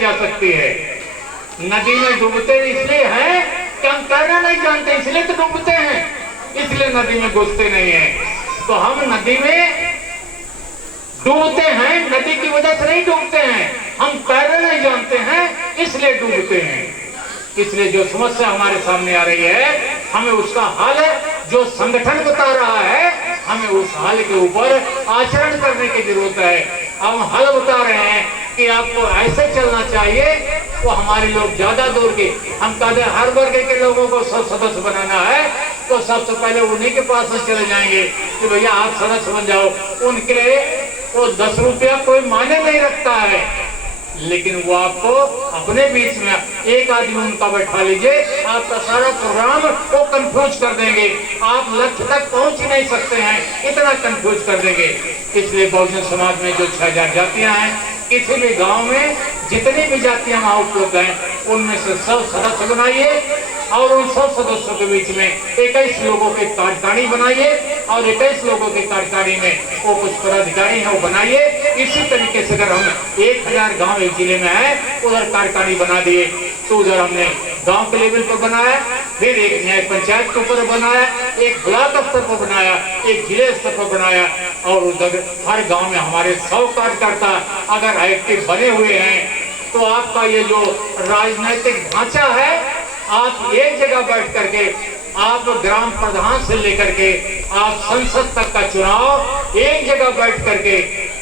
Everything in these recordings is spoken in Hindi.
जा सकती है। नदी में डूबते इसलिए हैं कि हम तैरना नहीं जानते, इसलिए तो डूबते हैं, इसलिए नदी में घुसते नहीं हैं। तो हम नदी में डूबते हैं, नदी की वजह से नहीं डूबते हैं, हम तैरना नहीं जानते हैं इसलिए डूबते हैं। इसलिए जो समस्या हमारे सामने आ रही है, हमें उसका हल जो संगठन बता रहा है, हमें उस हल के ऊपर आचरण करने की जरूरत है। हम हल बता रहे हैं कि आपको ऐसे चलना चाहिए, वो हमारे लोग ज्यादा दूर के, हम कहते हैं हर वर्ग के लोगों को सब सदस्य बनाना है, तो सबसे पहले उन्हीं के पास में चले जाएंगे कि भैया आप सदस्य बन जाओ। उनके वो 10 रुपया कोई मायने नहीं रखता है, लेकिन वो आपको अपने बीच में एक आदमी उनका बैठा लीजिए, आपका सारा प्रोग्राम वो कंफ्यूज कर देंगे, आप लक्ष्य तक पहुंच ही नहीं सकते हैं, इतना कंफ्यूज कर देंगे। इसलिए बहुजन समाज में जो 6000 जातियां हैं, किसी भी गांव में जितनी भी जातियां वहां उपलब्ध हैं, उनमें से सब सदस्य बनाइए और उन सब सदस्यों के बीच में 21 लोगों के कार्यकारिणी बनाइए और 21 लोगों के कार्यकारिणी में वो कुछ पदाधिकारी हैं वो बनाइए। इसी तरीके से अगर हम 1000 गांव एक जिले में है, उधर कार्यकारिणी बना दिए, तो उधर हमने गांव के लेवल पर बनाया, फिर एक न्याय पंचायत के ऊपर बनाया, एक ब्लॉक स्तर पर बनाया, एक जिले स्तर पर बनाया, और उधर हर गांव में हमारे 100 कार्यकर्ता अगर एक्टिव बने हुए हैं, तो आपका ये जो राजनीतिक ढांचा है, आप एक जगह बैठ करके, आप ग्राम प्रधान से लेकर के आप संसद तक का चुनाव एक जगह बैठ करके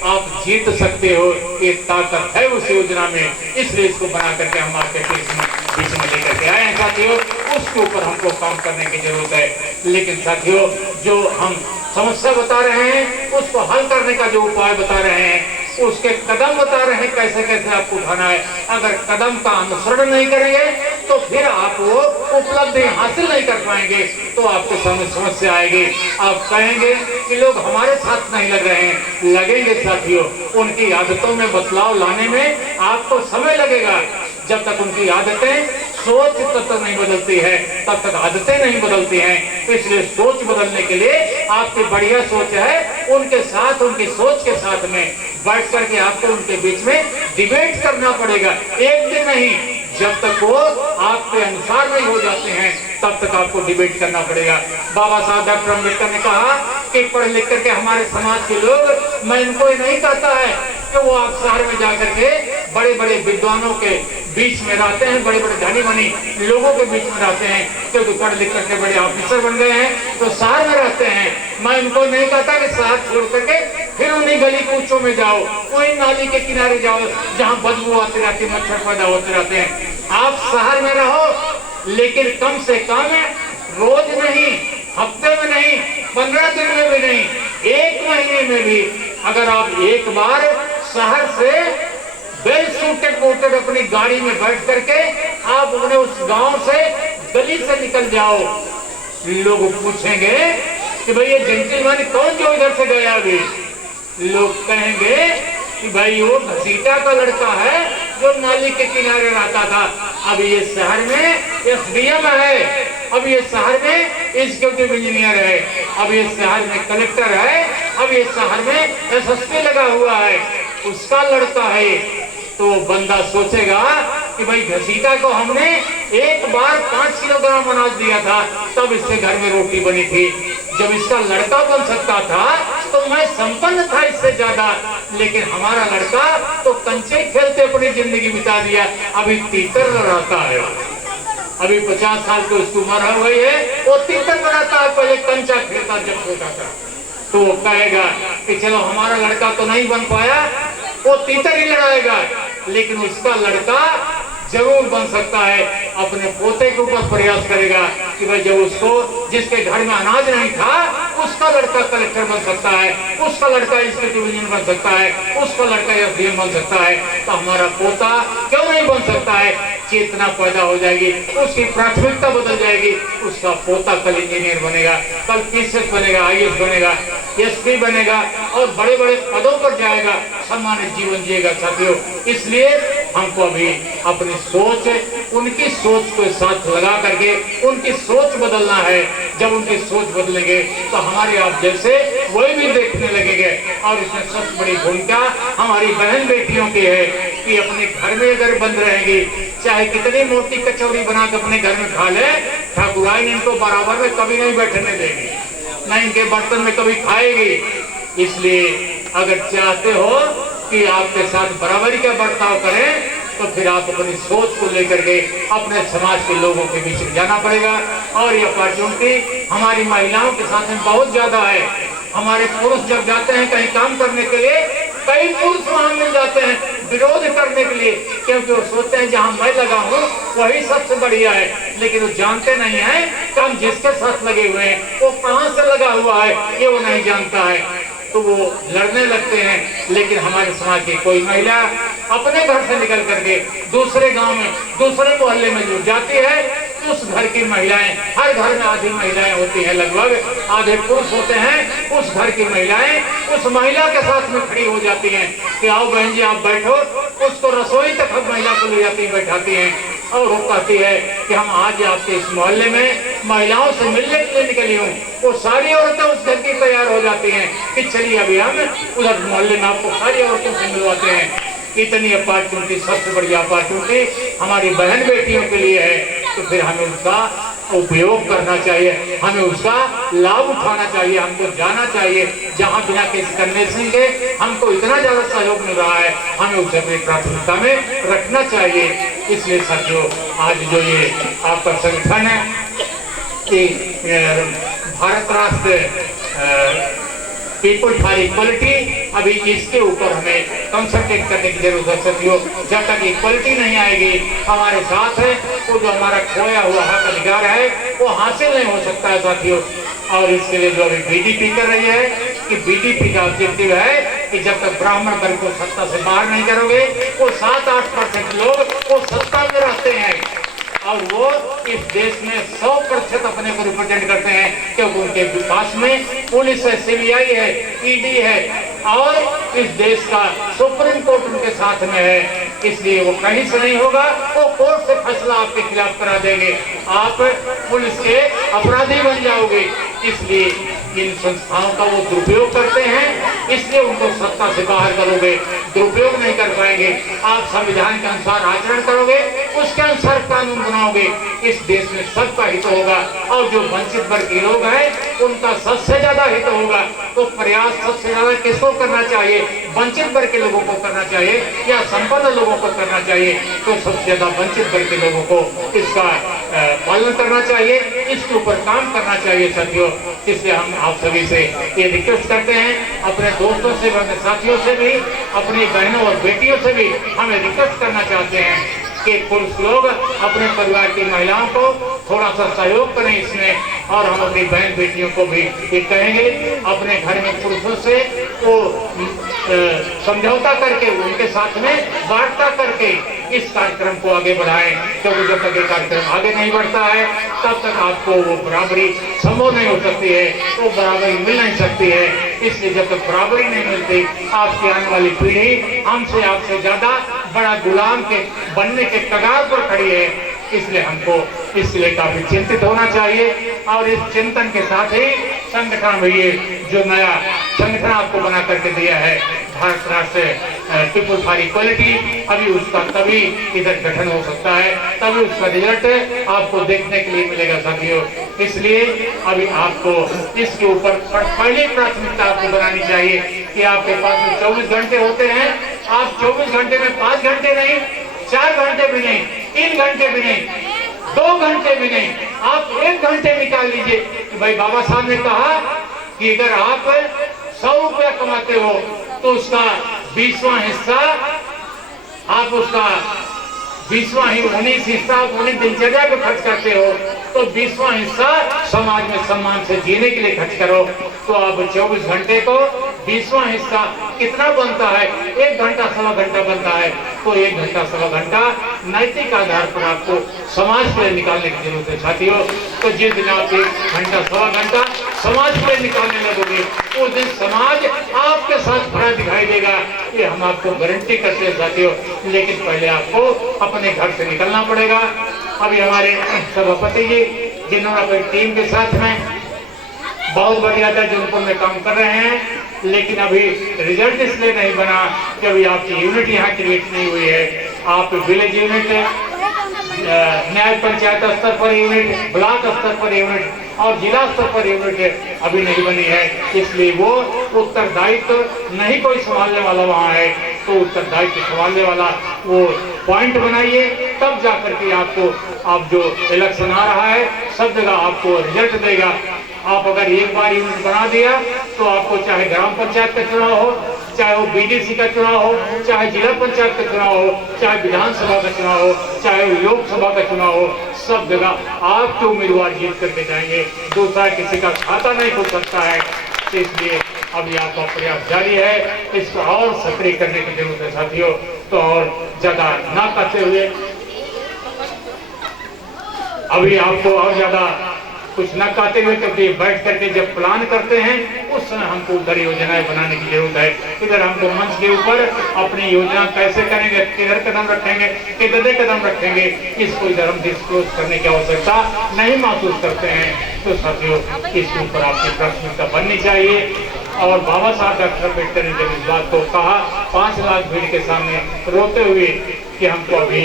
आप जीत सकते हो। ये ताकत है उस योजना में, इसलिए इसको बना करके हम आपके बीच में लेकर के आए हैं साथियों। उसके ऊपर हमको काम करने की जरूरत है। लेकिन साथियों, जो हम समस्या बता रहे हैं, उसको हल करने का जो उपाय बता रहे हैं, उसके कदम बता रहे हैं कैसे कैसे आपको उठाना है। अगर कदम का अनुसरण नहीं करेंगे तो फिर आप वो उपलब्धि हासिल नहीं कर पाएंगे, तो आपके सामने समस्या आएगी। आप कहेंगे कि लोग हमारे साथ नहीं लग रहे हैं, लगेंगे साथियों। उनकी आदतों में बदलाव लाने में आपको समय लगेगा। जब तक उनकी आदतें, सोच तब तक नहीं बदलती है, तब तक आदतें नहीं बदलती हैं। तो इसलिए सोच बदलने के लिए आपकी बढ़िया सोच है, उनके साथ, उनकी सोच के साथ में बैठ करके आपको उनके बीच में डिबेट करना पड़ेगा। एक दिन नहीं, जब तक वो आपके अनुसार नहीं हो जाते हैं, तब तक आपको डिबेट करना पड़ेगा। बाबा साहब डॉक्टर अम्बेडकर ने कहा कि पढ़ लिख करके हमारे समाज के लोग, मैं इनको नहीं कहता है कि वो आप शहर में जाकर के बड़े बड़े विद्वानों के बीच में रहते हैं, बड़े बड़े धनी मनी लोगों के बीच में रहते हैं, क्योंकि पढ़ लिख करके बड़े ऑफिसर बन गए हैं तो शहर में रहते हैं। मैं इनको नहीं कहता कि शहर छोड़ करके फिर उन्हीं गली कूचों में जाओ, वही नाली के किनारे जाओ जहाँ बदबू आती रहती है, मच्छर पैदा होते रहते हैं। आप शहर में रहो, लेकिन कम से कम रोज नहीं, हफ्ते में नहीं, 15 दिन में भी नहीं, 1 महीने में भी अगर आप एक बार शहर से वेल सूटेड वोटेड अपनी गाड़ी में बैठ करके आप अपने उस गांव से, गली से निकल जाओ, लोग पूछेंगे कि भाई ये जेंटलमैन कौन जो इधर से गया अभी। लोग कहेंगे कि भाई वो घसीटा का लड़का है जो नाली के किनारे रहता था, अब ये शहर में SDM है, अब ये शहर में एग्जीक्यूटिव इंजीनियर है, अब ये शहर में कलेक्टर है, अब ये शहर में SSP लगा हुआ है, उसका लड़का है। तो बंदा सोचेगा कि भाई घसीटा को हमने एक बार 5 किलोग्राम अनाज दिया था, तब इससे घर में रोटी बनी थी। जब इसका लड़का बन सकता था तो मैं संपन्न था इससे ज्यादा, लेकिन हमारा लड़का तो कंचे खेलते अपनी जिंदगी बिता दिया, अभी तीतर रहता है, अभी 50 साल की उसकी उम्र हो गई है, वो तीतर बनाता है, पहले कंचा खेलता जब छोटा था। तो वो कहेगा कि चलो हमारा लड़का तो नहीं बन पाया, वो तीतर ही लड़ाएगा, लेकिन उसका लड़का जरूर बन सकता है। अपने पोते के ऊपर प्रयास करेगा कि भाई जब उसको, जिसके घर में अनाज नहीं था, उसका लड़का कलेक्टर बन सकता है, उसका लड़का एग्जीक्यूटिव इंजीनियर बन सकता है, उसका लड़का SDM बन सकता है, तो हमारा पोता क्यों नहीं बन सकता है। चेतना पैदा हो जाएगी, उसकी प्राथमिकता बदल जाएगी, उसका पोता कल इंजीनियर बनेगा, कल PCS बनेगा, IAS बनेगा, SP बनेगा और बड़े बड़े पदों पर जाएगा, सम्मानित जीवन जिएगा साथियों। इसलिए हमको अभी अपनी सोच, उनकी सोच को साथ लगा करके उनकी सोच बदलना है। जब उनकी सोच बदलेंगे तो हमारे आप जैसे वही भी देखने लगेंगे। और इसमें सबसे बड़ी भूमिका हमारी बहन बेटियों की है कि अपने घर में अगर बंद रहेंगी, चाहे कितनी मोटी कचौड़ी बना के अपने घर में खा ले, ठाकुराइन इनको बराबर में कभी नहीं बैठने देगी, न इनके बर्तन में कभी खाएगी। इसलिए अगर चाहते हो कि आपके साथ बराबरी का बर्ताव करें, तो फिर आप अपनी सोच को लेकर के अपने समाज के लोगों के बीच में जाना पड़ेगा। और ये अपॉर्चुनिटी हमारी महिलाओं के साथ में बहुत ज्यादा है। हमारे पुरुष जब जाते हैं कहीं काम करने के लिए, कई पुरुष वहां मिल जाते हैं विरोध करने के लिए, क्योंकि वो सोचते हैं जहां मैं लगा हूँ वही सबसे बढ़िया है। लेकिन वो जानते नहीं है कि हम जिसके साथ लगे हुए हैं वो कहाँ से लगा हुआ है, ये वो नहीं जानता है, तो वो लड़ने लगते हैं। लेकिन हमारे समाज की कोई महिला अपने घर से निकल करके दूसरे गांव में, दूसरे मोहल्ले में जुड़ जाती है, तो उस घर की महिलाएं, हर घर में आधी महिलाएं होती हैं, लगभग आधे पुरुष होते हैं, उस घर की महिलाएं उस महिला के साथ में खड़ी हो जाती हैं कि आओ बहन जी आप बैठो। उसको रसोई तक हम महिला को ले जाती बैठाती हैं और वो कहती है कि हम आज आपके इस मोहल्ले में महिलाओं से मिलने के लिए निकली हूँ। वो सारी औरतें उस घर की तैयार हो जाती हैं कि चलिए अभी हम उधर मोहल्ले में आपको सारी औरतों से मिलवाते हैं। इतनी अपॉर्चुनिटी, सबसे बड़ी अपॉर्चुनिटी हमारी बहन बेटियों के लिए है, तो फिर हमें उसका उपयोग करना चाहिए, हमें उसका लाभ उठाना चाहिए, हमको जाना चाहिए जहां बिना किसी कन्वेंशन के हमको इतना ज्यादा सहयोग मिल रहा है, हमें उसे अपनी प्राथमिकता में रखना चाहिए। इसलिए साथियों, आज जो ये आपका संगठन है कि भारत राष्ट्र पीपल फॉर इक्वलिटी, अभी इसके ऊपर हमें कंसंट्रेट करने की जरूरत है साथियों। जब तक इक्वलिटी नहीं आएगी हमारे साथ है, वो जो हमारा खोया हुआ हक अधिकार है वो हासिल नहीं हो सकता है साथियों। और इसके लिए जो अभी बीडीपी कर रही है कि बीडीपी का ऑब्जेक्टिव है कि जब तक ब्राह्मण वर्ग को सत्ता से बाहर नहीं करोगे, वो 7-8% लोग वो सत्ता में रहते हैं और वो इस देश में 100% अपने को रिप्रेजेंट करते हैं, क्योंकि उनके पास में पुलिस है, सीबीआई है, ईडी है और इस देश का सुप्रीम कोर्ट उनके साथ में है। इसलिए वो कहीं से नहीं होगा, वो कोर्ट से फैसला आपके खिलाफ करा देंगे, आप पुलिस के अपराधी बन जाओगे। इसलिए इन संस्थाओं का वो दुरुपयोग करते हैं, इसलिए उनको सत्ता से बाहर करोगे, दुरुपयोग नहीं कर पाएंगे। आप संविधान के अनुसार आचरण करोगे, उसके अनुसार कानून बनाओगे, इस देश में सबका हित होगा और जो वंचित वर्ग के लोग हैं उनका सबसे ज्यादा हित होगा। तो प्रयास सबसे ज्यादा किसको करना चाहिए? वंचित वर्ग के लोगों को करना चाहिए या संपन्न लोगों को करना चाहिए? तो सबसे ज्यादा वंचित वर्ग के लोगों को इसका पालन करना चाहिए, इसके ऊपर काम करना चाहिए साथियों। इसलिए हम आप सभी से ये रिक्वेस्ट करते हैं, अपने दोस्तों से, अपने साथियों से भी, अपनी बहनों और बेटियों से भी हमें रिक्वेस्ट करना चाहते हैं कि पुरुष लोग अपने परिवार की महिलाओं को थोड़ा सा सहयोग करें इसमें। और हम अपनी बहन बेटियों को भी ये कहेंगे, अपने घर में पुरुषों से वो समझौता करके, उनके साथ में वार्ता करके इस कार्यक्रम को आगे बढ़ाएं, क्योंकि जब तक ये कार्यक्रम आगे नहीं बढ़ता है तब तक आपको वो बराबरी संभव नहीं हो सकती है, वो बराबरी मिल नहीं सकती है। इसलिए जब तक बराबरी नहीं मिलती, आपकी आने वाली पीढ़ी हमसे, आपसे ज्यादा बड़ा गुलाम के बनने के कगार पर खड़ी है। इसलिए हमको इसके लिए काफी चिंतित होना चाहिए और इस चिंतन के साथ ही संगठन में ये जो नया संगठन आपको बना करके दिया है, भारत राष्ट्र पीपल फॉर इक्वलिटी, अभी उसका तभी इधर गठन हो सकता है, तभी उसका रिजल्ट आपको देखने के लिए मिलेगा साथियों। इसलिए अभी आपको इसके ऊपर पहली प्राथमिकता आपको बनानी चाहिए कि आपके पास में 24 घंटे होते हैं, आप 24 घंटे में 5 घंटे नहीं, 4 घंटे भी नहीं, 3 घंटे भी नहीं, 2 घंटे भी नहीं, आप 1 घंटे निकाल लीजिए कि भाई बाबा साहब ने कहा कि अगर आप 100 रुपया कमाते हो तो उसका 20वां हिस्सा आप उसका 20वां ही 19 हिस्सा अपनी दिनचर्या पे खर्च करते हो, तो 20वां हिस्सा समाज में सम्मान से जीने के लिए खर्च करो। तो आप 24 घंटे को 20वां हिस्सा कितना बनता है? 1 घंटा सवा घंटा बनता है, तो 1 घंटा सवा घंटा नैतिक आधार पर आपको समाज के लिए निकालने की जरूरत है साथियों। तो जिस दिन आप 1 घंटा सवा घंटा समाज के लिए निकालने लगोगे, उस दिन समाज आपके साथ खड़ा दिखाई देगा, ये हम आपको गारंटी करते हैं साथियों। लेकिन पहले आपको अपने घर से निकलना पड़ेगा। अभी हमारे सभापति जी जिन्होंने अपनी टीम के साथ में बहुत बढ़िया था जौनपुर में काम कर रहे हैं, लेकिन अभी रिजल्ट इसलिए नहीं बना कि अभी आपकी यूनिट यहाँ क्रिएट नहीं हुई है। आप विलेज यूनिट, न्याय पंचायत स्तर पर यूनिट, ब्लॉक स्तर पर यूनिट और जिला स्तर पर यूनिट अभी नहीं बनी है, इसलिए वो उत्तरदायित्व नहीं कोई संभालने वाला वहाँ है। तो उत्तरदायित्व संभालने वाला वो पॉइंट बनाइए, तब जाकर के आपको, आप जो इलेक्शन आ रहा है सब जगह आपको रिजल्ट देगा। आप अगर एक बार यूनिट बना दिया तो आपको चाहे ग्राम पंचायत का चुनाव हो, चाहे वो बीडीसी का चुनाव हो, चाहे जिला पंचायत का चुनाव हो, चाहे विधानसभा का चुनाव हो, चाहे लोकसभा का चुनाव हो, सब जगह आपके उम्मीदवार जीत करके जाएंगे। दूसरा किसी का खाता नहीं खुल सकता है। इसलिए अभी आपका प्रयास जारी है, इसको और सक्रिय करने की जरूरत है साथियों। तो और ज्यादा ना करते हुए अभी आपको और ज्यादा कुछ न कहते हुए, क्योंकि बैठ करके जब प्लान करते हैं उस समय हमको उधर योजनाएं बनाने की जरूरत है। इधर हमको मंच के ऊपर अपनी योजना कैसे करेंगे, किधर कदम रखेंगे, कितने कदम रखेंगे, इसको इधर हम डिस्क्लोज करने की आवश्यकता नहीं महसूस करते हैं। तो साथियों, इसके ऊपर आपकी प्राथमिकता बननी चाहिए। और बाबा साहब डॉक्टर अम्बेडकर ने जब इस बात को कहा 5 लाख भीड़ के सामने रोते हुए कि हमको अभी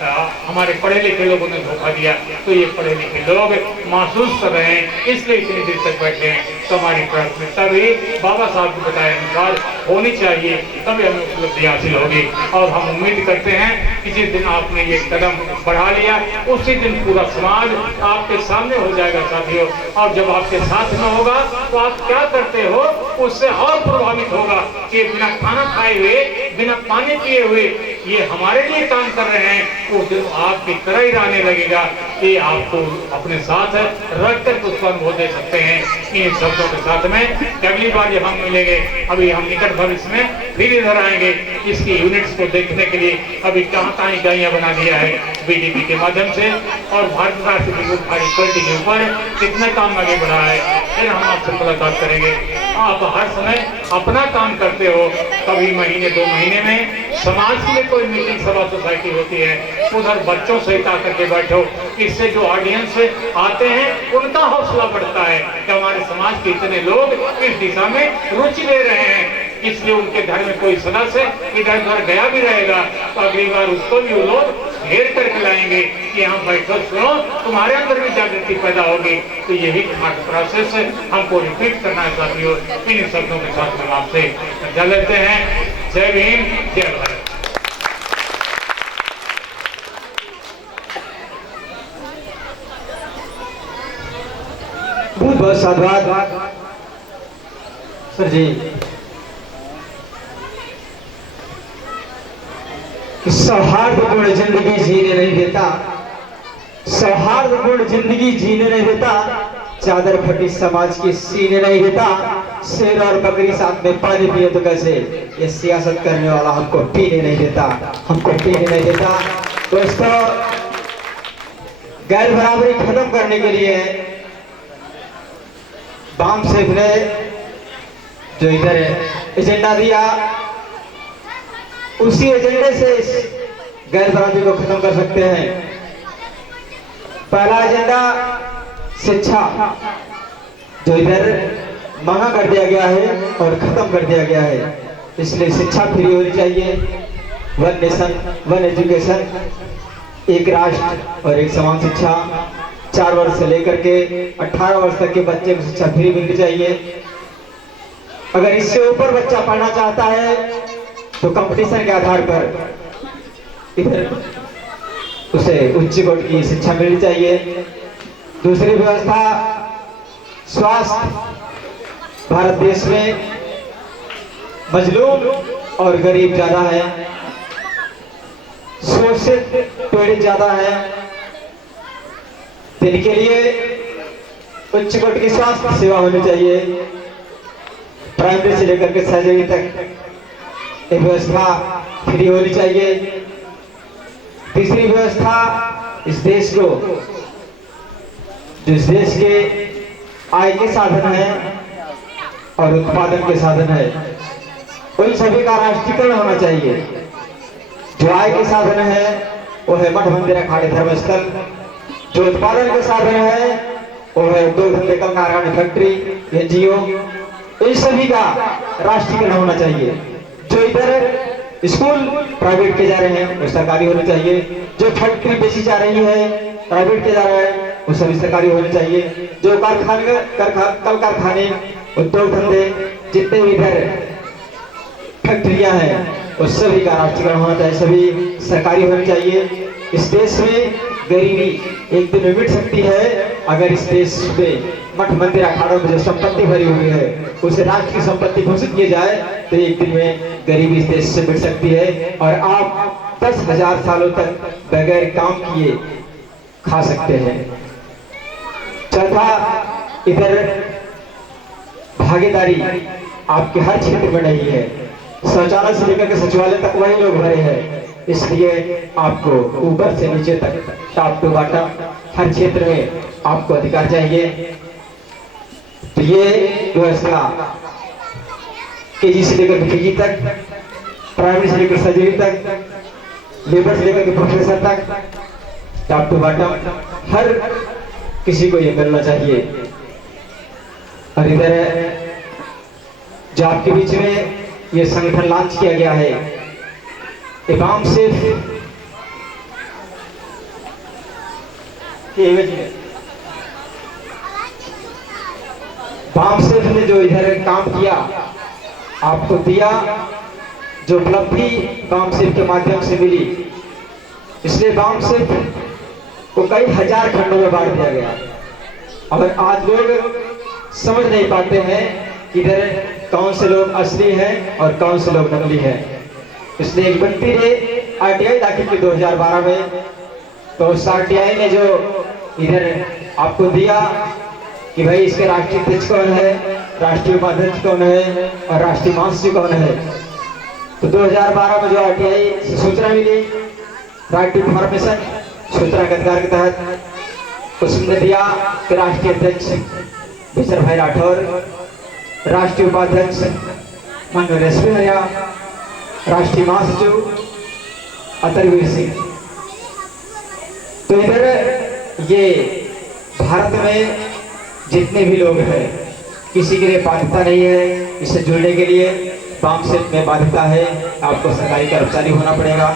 हमारे पढ़े लिखे लोगों ने धोखा दिया, तो ये पढ़े लिखे लोग महसूस कर रहे हैं, इसलिए इतनी देर तक बैठे हैं। तो हमारी प्राथमिकता भी बाबा साहब के बताए अनुसार होनी चाहिए, तभी हमें उपलब्धि हासिल होगी। और हम उम्मीद करते हैं कि जिस दिन आपने ये कदम बढ़ा लिया उसी दिन पूरा समाज आपके सामने हो जाएगा साथियों। और जब आपके साथ में होगा तो आप क्या करते हो उससे और प्रभावित होगा कि बिना खाना खाए हुए, बिना पानी पिए हुए ये हमारे लिए काम कर रहे हैं, उस दिन आपकी तरह ही रहने लगेगा। ये आपको अपने साथ रख कर उसका अनुभव दे सकते हैं। इन शब्दों के साथ में अगली बार जब हम मिलेंगे, अभी हम निकट भविष्य में फिर इधर आएंगे, इसकी यूनिट्स को देखने के लिए अभी कहाँ इकाइयाँ बना दिया है बीडीपी के माध्यम से, और भारत राष्ट्रीय इक्वलिटी के ऊपर कितना काम आगे बढ़ा है, फिर हम आपसे मुलाकात करेंगे। आप हर समय अपना काम करते हो, कभी महीने 2 महीने में समाज के लिए कोई मीटिंग सभा सोसाइटी होती है, उधर बच्चों सहित आकर के बैठो। इससे जो ऑडियंस आते हैं उनका हौसला बढ़ता है कि हमारे समाज के इतने लोग इस दिशा में रुचि ले रहे हैं, इसलिए उनके घर में कोई सदस्य इधर उधर गया भी रहेगा तो अगली बार उसको भी वो लोग घेर करके लाएंगे कि यहाँ बैठो, सुनो, तुम्हारे अंदर भी जागृति पैदा होगी। तो यही थॉट प्रोसेस हमको रिपीट करना है साथियों। इन शब्दों के साथ हम आपसे विदा लेते हैं। जय भीम, जय भारत। बहुत बहुत साधुवाद सर जी। सौहार्दपूर्ण जिंदगी जीने नहीं देता, सौहार्दपूर्ण जिंदगी जीने नहीं देता, चादर फटी समाज की सीने नहीं देता, शेर और बकरी साथ में पानी पिए तो कैसे, ये सियासत करने वाला हमको पीने नहीं देता, हमको पीने नहीं देता। दोस्तों, गैर बराबरी खत्म करने के लिए बाम सेफ ने जो इधर एजेंडा दिया, उसी एजेंडे से इस गैर बराबरी को खत्म कर सकते हैं। पहला एजेंडा शिक्षा, जो इधर मांगा कर दिया गया है और खत्म कर दिया गया है, इसलिए शिक्षा फ्री होनी चाहिए। 1 नेशन 1 एजुकेशन, एक राष्ट्र और एक समान शिक्षा। 4 वर्ष से लेकर के 18 वर्ष तक के बच्चे को शिक्षा फ्री मिलनी चाहिए। अगर इससे ऊपर बच्चा पढ़ना चाहता है तो कंपटीशन के आधार पर इधर उसे उच्च कोटि की शिक्षा मिलनी चाहिए। दूसरी व्यवस्था स्वास्थ्य, भारत देश में मजलूम और गरीब ज्यादा है, शोषित पीड़ित ज्यादा है, इनके लिए उच्च कोटि की स्वास्थ्य सेवा होनी चाहिए। प्राइमरी से लेकर के सर्जरी तक ये व्यवस्था फ्री होनी चाहिए। तीसरी व्यवस्था, इस देश को, जिस देश के आय के साधन है और उत्पादन के साधन है, उन सभी का राष्ट्रीयकरण होना चाहिए। जो आय के साधन है वो है मठ मंदिर अखाड़े धर्मस्थल, जो उत्पादन के साधन है वो है उद्योग धंधे कल कारखाने फैक्ट्री एनजीओ, इन सभी का राष्ट्रीयकरण होना चाहिए। जो इधर स्कूल प्राइवेट के जा रहे हैं वो सरकारी होने चाहिए, जो फैक्ट्री बेची जा रही है प्राइवेट के जा रहा है वो सभी सरकारी होने चाहिए, जो कल कारखाने उद्योग धंधे जितने भी इधर फैक्ट्रियां हैं वो सभी का राष्ट्रीयकरण होना चाहिए, सभी सरकारी होनी चाहिए। इस देश में गरीबी एक दिन में मिट सकती है अगर इस देश में मठ मंदिर अखाड़ों में जो संपत्ति भरी हुई है उसे राष्ट्र की संपत्ति घोषित किया जाए तो एक दिन में गरीबी इस देश से मिट सकती है और आप 10,000 सालों तक बगैर काम किए खा सकते हैं। चौथा, इधर भागीदारी आपके हर क्षेत्र में नहीं है, शौचालय से लेकर के सचिवालय तक वही लोग भरे हैं, इसलिए आपको ऊपर से नीचे तक टॉप टू बॉटम हर क्षेत्र में आपको अधिकार चाहिए। तो ये व्यवस्था केजी से लेकर पीजी तक, प्राइमरी से लेकर सर्जरी तक, लेबर से लेकर प्रोफेसर तक, टॉप टू बॉटम हर किसी को ये मिलना चाहिए। और इधर जो आपके बीच में ये संगठन लॉन्च किया गया है इमाम सिर्फ ने जो इधर काम किया आपको दिया, जो उपलब्धि बाम सिर्फ के माध्यम से मिली, इसलिए बाम सिर्फ को कई हजार खंडों में बांट दिया गया। और आज लोग समझ नहीं पाते हैं कि इधर कौन से लोग असली हैं और कौन से लोग नकली हैं। इसलिए एक व्यक्ति ने आरटीआई दाखिल की 2012 में, तो उस आरटीआई ने जो इधर आपको दिया कि भाई इसके राष्ट्रीय अध्यक्ष कौन है, राष्ट्रीय उपाध्यक्ष कौन है और राष्ट्रीय महासचिव कौन है। तो 2012 में जो आरटीआई से सूचना मिली, राइट टू इंफॉर्मेशन सूचना के अधिकार के तहत, उसने दिया कि राष्ट्रीय अध्यक्ष विजय भाई राठौर, राष्ट्रीय उपाध्यक्ष माननीय रेशमी हरिया, राष्ट्रीय महासचिव अतरवीर सिंह। तो इधर ये भारत में जितने भी लोग हैं किसी के लिए बाध्यता नहीं है इससे जुड़ने के लिए, बाम सिर्फ में बाध्यता है आपको सरकारी कर्मचारी होना पड़ेगा,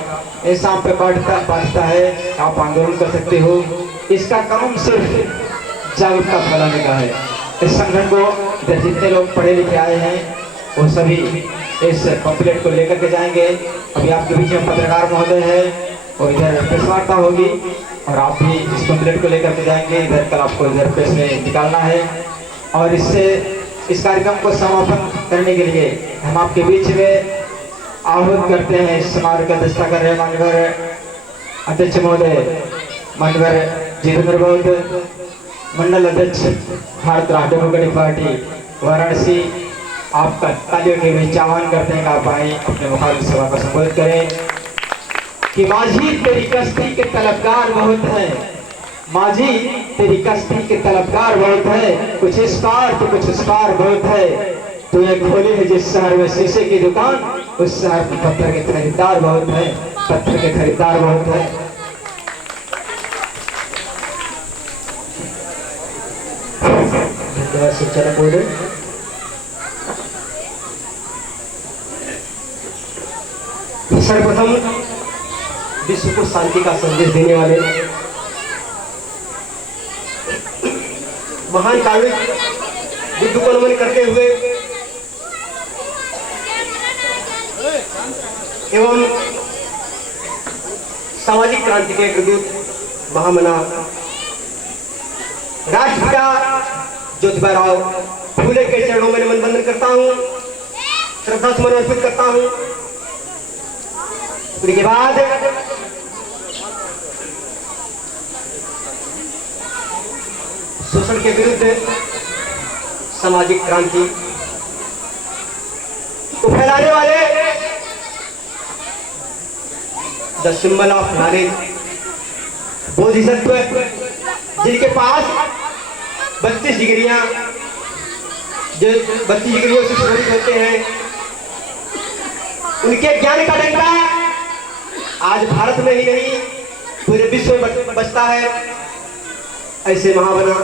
ऐसा पे बाध्यता है आप आंदोलन कर सकते हो। इसका काम सिर्फ जागरूकता फैलाने का है। इस संगठन को इधर जितने लोग पढ़े लिखे आए हैं वो सभी इस पम्पलेट को लेकर के जाएंगे। अभी आपके बीच में पत्रकार महोदय है और इधर प्रेस वार्ता होगी और आप भी इस पम्पलेट को लेकर के जाएंगे। इधर कल आपको इधर प्रेस में निकालना है और इससे इस कार्यक्रम को समापन करने के लिए हम आपके बीच में आहूत करते हैं। इस समारोह का अध्यक्षता कर रहे माननीय अध्यक्ष महोदय माननीय जितेंद्र बौद्ध, मंडल अध्यक्ष भारत राष्ट्रीय डेमोक्रेटिक पार्टी वाराणसी, आपका तालियों के बीच आह्वान करते हैं कि आप आए अपने मुखालिफ सभा को संबोधित करें। कि माझी तेरी कश्ती के तलबगार बहुत है, माझी तेरी कश्ती के तलबगार बहुत है, कुछ इस पार तो कुछ उस पार बहुत है, तूने खोली है जिस शहर में शीशे की दुकान उस शहर में पत्थर के खरीदार बहुत है, पत्थर के खरीदार बहुत है। शिक्षा बोर्ड सर्वप्रथम विश्व को शांति का संदेश देने वाले महान काव्य बुद्ध को नमन करते हुए एवं सामाजिक क्रांति के प्रदूत महामना राष्ट्रपिता ज्योतिबा फूले के चरणों में नमन बंदन करता हूँ, श्रद्धा सुमन अर्पित करता हूँ। उसके बाद शोषण के विरुद्ध सामाजिक क्रांति को फैलाने वाले the symbol of knowledge Bodhisattva, जिनके पास 32 डिग्रियां, जो 32 डिग्रियों से सुशोभित होते हैं, उनके ज्ञान का डंका आज भारत में ही नहीं पूरे विश्व में बचता है। ऐसे महामना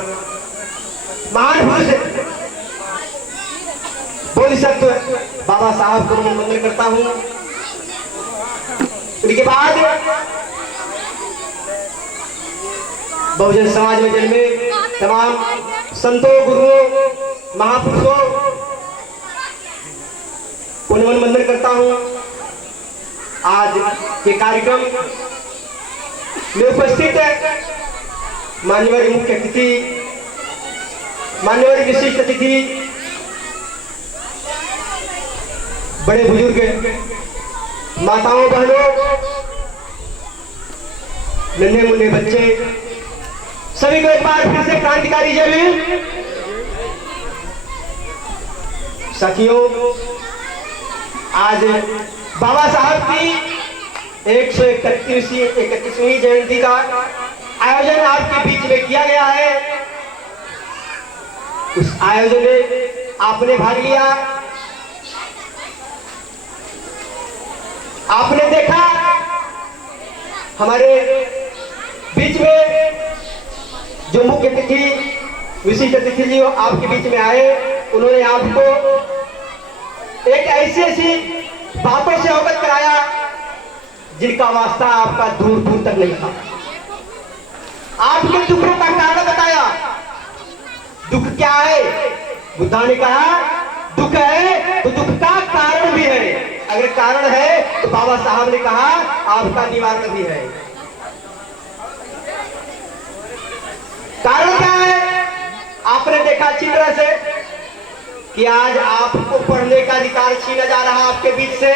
महान पुरुष बोधिसत्व बाबा साहब को मैं वंदन करता हूँ। उनके बाद बहुजन समाज में जन्मे तमाम संतों, गुरुओं, महापुरुषों को नमन वंदन करता हूँ। आज के कार्यक्रम में उपस्थित है मान्यवर मुख्य अतिथि, मान्यवर विशिष्ट अतिथि, बड़े बुजुर्ग, माताओं, बहनों, नन्हे मुन्ने बच्चे, सभी को एक बार फिर से क्रांतिकारी जय भीम। साथियों, आज बाबा साहब की 131वीं जयंती का आयोजन आपके बीच में किया गया है। उस आयोजन में आपने भाग लिया। आपने देखा हमारे बीच में जो मुख्य अतिथि, विशिष्ट अतिथि जी आपके बीच में आए, उन्होंने आपको एक ऐसी बातों से अवगत कराया जिनका वास्ता आपका दूर दूर तक नहीं था। आपके दुखों का कारण बताया। दुख क्या है? बुद्धा ने कहा दुख है तो दुख का कारण भी है। अगर कारण है तो बाबा साहब ने कहा आपका निवारण भी है। कारण क्या है? आपने देखा अच्छी तरह से कि आज आपको पढ़ने का अधिकार छीना जा रहा है आपके बीच से।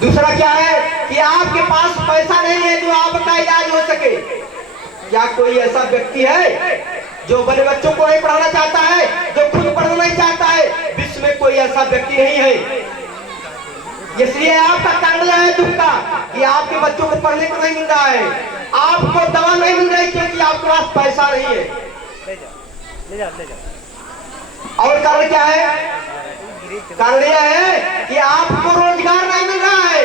दूसरा क्या है कि आपके पास पैसा नहीं है जो आपका इलाज हो सके। क्या कोई ऐसा व्यक्ति है जो बड़े बच्चों को नहीं पढ़ाना चाहता है, जो खुद पढ़ना नहीं चाहता है? विश्व में कोई ऐसा व्यक्ति नहीं है। इसलिए आपका कारण है दुख का कि आपके बच्चों को पढ़ने को नहीं मिल रहा है, आपको दवा नहीं मिल रही क्योंकि आपके पास पैसा नहीं है। और कारण क्या है? कारण यह है कि आपको रोजगार नहीं मिल रहा है।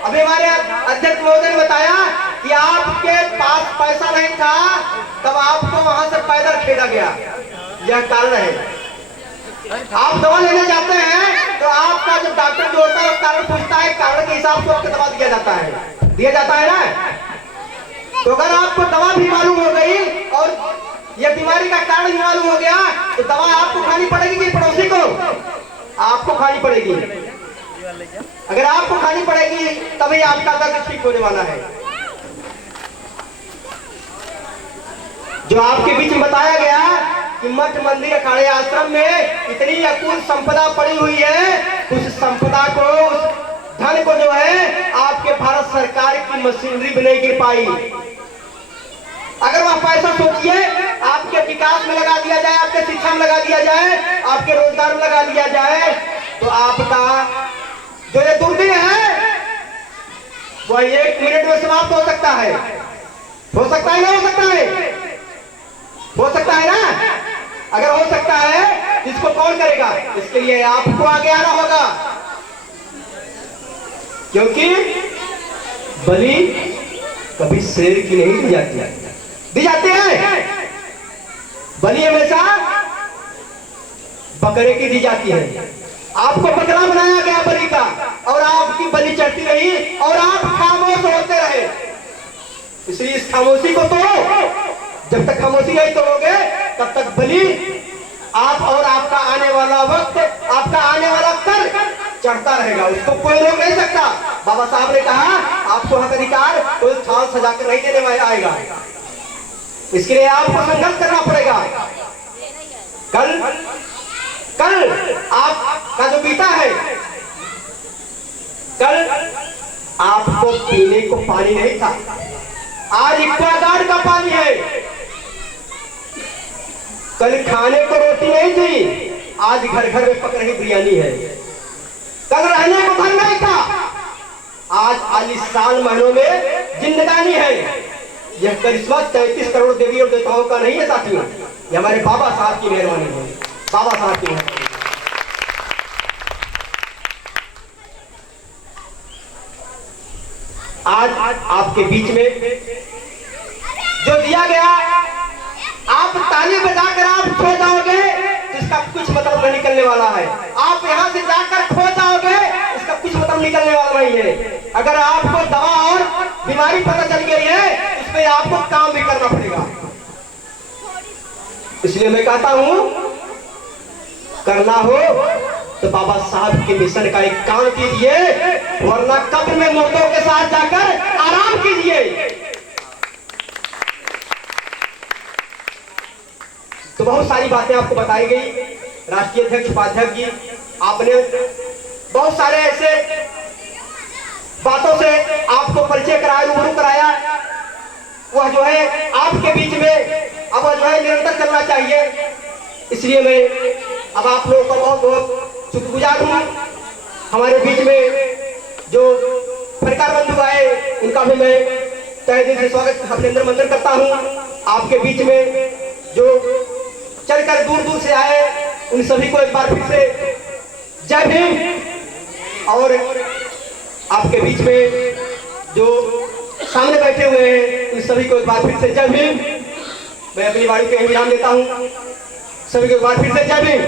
अभी हमारे अध्यक्ष महोदय ने बताया कि आपके पास पैसा नहीं था, तब आपको वहां से पैदल खेदा गया। यह कारण है। आप दवा लेने जाते हैं तो आपका जो डॉक्टर जो होता है वो कारण पूछता है, कारण के हिसाब से आपको दवा दिया जाता है ना। तो अगर आपको दवा भी मालूम हो गई और यह बीमारी का कारण भी मालूम हो गया तो दवा आपको खानी पड़ेगी कि पड़ोसी को? आपको खानी पड़ेगी। अगर आपको खानी पड़ेगी तभी आपका दर्द ठीक होने वाला है। जो आपके बीच में बताया गया कि मठ, मंदिर, अखाड़े, आश्रम में इतनी अकुल संपदा पड़ी हुई है, उस संपदा को, उस धन को जो है आपके भारत सरकार की मशीनरी भी नहीं गिर पाई। अगर वह पैसा सोचिए आपके विकास में लगा दिया जाए, आपके शिक्षा में लगा दिया जाए, आपके रोजगार में लगा दिया जाए, तो आपका जो ये दुर्दिन है वह 1 मिनट में समाप्त हो सकता है। हो सकता है ना? हो सकता है, हो सकता है ना? अगर हो सकता है इसको कौन करेगा? इसके लिए आपको आगे आना होगा, क्योंकि बलि कभी शेर की नहीं दी जाती है, दी जाती है। बलि हमेशा बकरे की दी जाती है। आपको बकरा बनाया गया बलि का और आपकी बलि चढ़ती रही और आप खामोश होते रहे। इसलिए इस खामोशी को तोड़ो। जब तक खामोशी नहीं तोड़ोगे तब तक बलि आप और आपका आने वाला वक्त, आपका आने वाला कर चढ़ता रहेगा। उसको कोई रोक नहीं सकता। बाबा साहब ने कहा आपको हक अधिकार कोई थाल सजा कर नहीं देने वाला आएगा। इसके लिए आपको संघर्ष करना पड़ेगा। कल आपका जो बीता है, कल आपको पीने को पानी नहीं था, आज एक्वागार्ड का पानी है। कल खाने को रोटी नहीं थी, आज घर घर में पक रही बिरयानी है। कल रहने को घर नहीं था, आज आलिशान महलों में जिंदगानी है। यह करिश्मा 33 करोड़ देवी और देवताओं का नहीं है साथियों, ये हमारे बाबा साहब की मेहरबानी है। बाबा साहब की मेहरबानी। आज आपके बीच में जो दिया गया ताली बजाकर आप सो जाओगे तो इसका कुछ मतलब नहीं निकलने वाला है। आप यहाँ से जाकर खो जाओगे इसका कुछ मतलब निकलने वाला नहीं है। अगर आपको दवा और बीमारी पता चल गई है इसमें आपको काम भी करना पड़ेगा। इसलिए मैं कहता हूं करना हो तो बाबा साहब के मिशन का एक काम कीजिए, वरना कब्र में मुर्दों के साथ जाकर आराम कीजिए। तो बहुत सारी बातें आपको बताई गई। राष्ट्रीय अध्यक्ष उपाध्यक्ष जी आपने बहुत सारे ऐसे बातों से आपको परिचय कराया, रूबरू कराया। वह जो है आपके बीच में अब वह जो है निरंतर चलना चाहिए। इसलिए मैं अब आप लोगों का बहुत बहुत शुक्रगुजार हूँ। हमारे बीच में जो पत्रकार बंधु आए उनका भी मैं तहे दिल से स्वागत अभिनंदन वंदन करता हूँ। आपके बीच में जो चलकर दूर दूर से आए उन सभी को एक बार फिर से जय भीम। और आपके बीच में जो सामने बैठे हुए हैं उन सभी को एक बार फिर से जय भीम। मैं अपनी वाणी को विराम देता हूँ। सभी को एक बार फिर से जय भीम।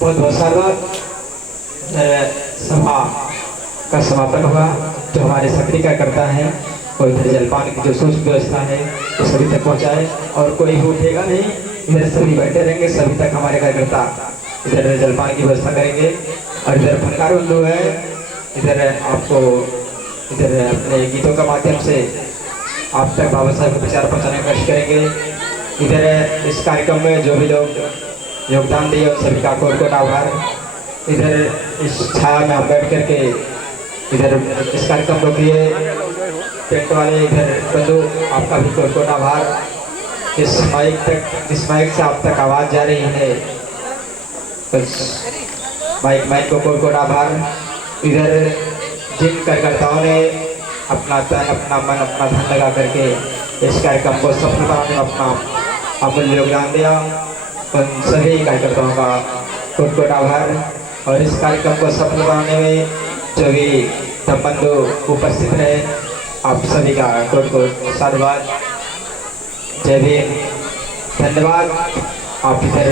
बहुत बहुत साधुवाद। सभा का समापन हुआ। जो हमारे सक्रिय कार्यकर्ता हैं वो इधर जलपान की जो सोच व्यवस्था है वो सभी तक पहुंचाए, और कोई भी उठेगा नहीं, इधर सभी बैठे रहेंगे, सभी तक हमारे कार्यकर्ता इधर जलपान की व्यवस्था करेंगे। और इधर फनकार बंधु है, इधर आपको इधर अपने गीतों के माध्यम से आप तक बाबा साहब के विचार पहुँचाने का कोशिश करेंगे। इधर इस कार्यक्रम में जो भी लोग योगदान दिए उन सभी का कोट कोट आभार। इधर इस छाया में आप बैठ करके इधर इस कार्यक्रम को किए टेंट वाले इधर बंधु, आपका भी कोट कोट आभार। इस माइक से आप तक आवाज़ जा रही है तो माइक को कोट कोट आभार। इधर जिन कार्यकर्ताओं ने अपना तन, अपना मन, अपना धन लगा करके इस कार्यक्रम को सफल बनाने में अपना अमूल्य योगदान दिया, उन सभी कार्यकर्ताओं का कोट कोट आभार। और इस कार्यक्रम को सफल बनाने में जो भी बंधु उपस्थित रहे आप सभी का कोट कोट साधुवाद। जय भीम, धन्यवाद। आप इधर